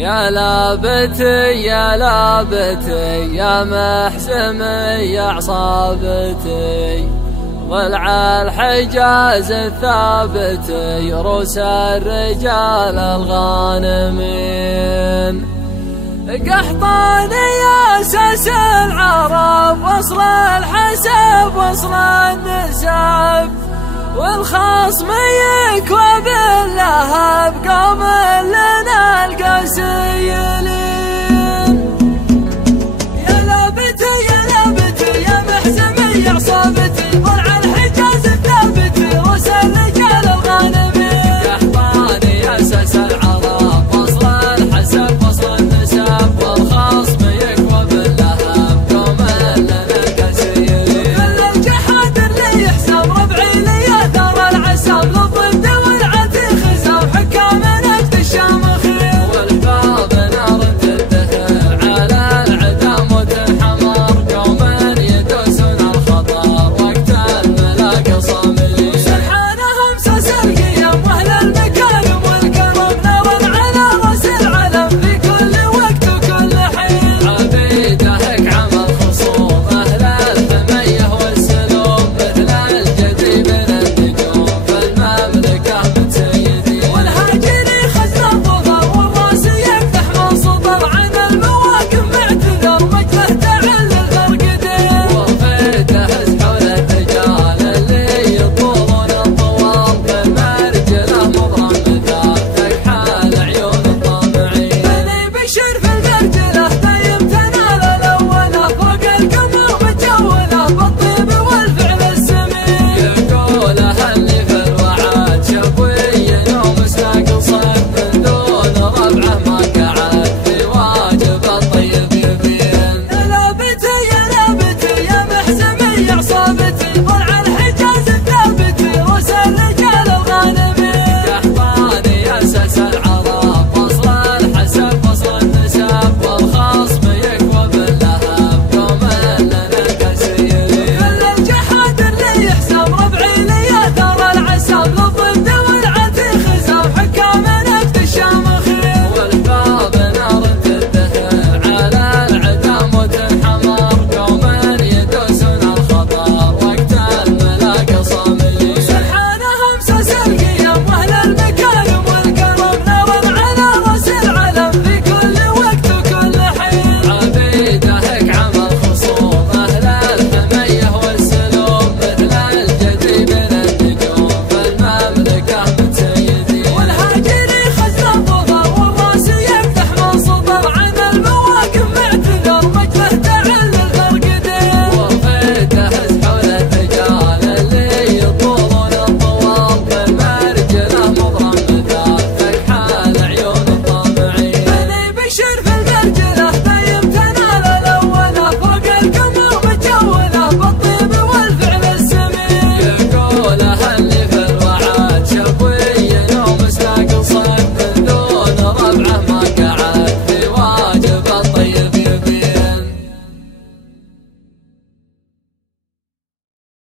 يا لابتي يا لابتي يا محزمي يا عصابتي، ضلع الحجاز الثابتي روس الرجال الغانمين. قحطاني يا اساس العرب، وصل الحسب وصل النسب، والخصم يكوى باللهب قوم لنا القاسيين. يا لابتي يا لابتي يا محزمي يا عصابتي، ضلع الحجاز الثابتي روس الرجال الغانمين. قحطاني يا اساس العرب، وصل الحسب وصل النسب، والخصم يكوى باللهب قوم لنا القاسيين. كل الجحاد اللي يحسب ربعي لي اثر العسب، للضد والعتي خزام حكام نجد الشام خير. والباب نار تدهر على العدا متحمر، قوم يدوسون الخطر وقت الملاقى صاملين. سرحانهم ساس القيم واهل المكارم والكرم، نار على راس العلم في كل وقت وكل حين. عبيدهك عمل خصوم اهل الحميه والسلوم، مثل الجدي من النجوم في المملكه متسيدين. والهاجري خزن الظفر والراس يفتح من سطر، عن المواقف معتذر وجهه تعل الفرقدين. وفيته حول الرجال اللي يطولون الطوال، بالمرجله مضرم مثال تكحال عيون الطامعين. بني بشر في المرجله دايم تنال الاوله، فوق القمر متجوله بالطيب والفعل السمين. يقولها اللي في الوعاد شبوي ومس ناقصك، من دون ربعه ما قعد في واجب الطيب يبين. يا لابتي يا لابتي يا محزمي يا عصابتي، ضلع الحجاز الثابتي روس الرجال الغانمين. قحطاني يا اساس العرب، وصل الحسب وصل النسب، والخصم يكوى باللهب قوم لنا القاسيين. كل الجحاد اللي يحسب ربعي لي اثر العسب، للضد والعتي خزام حكام نجد الشام خير. والباب نار تدهر على العدا متحمر، قوم يدوسون الخطر وقت الملاقى صاملين. سرحانهم ساس القيم واهل المكارم والكرم، نار على راس العلم في كل وقت وكل حين. عبيدهك عمل خصوم اهل الحميه والسلوم، مثل الجدي من النجوم في المملكه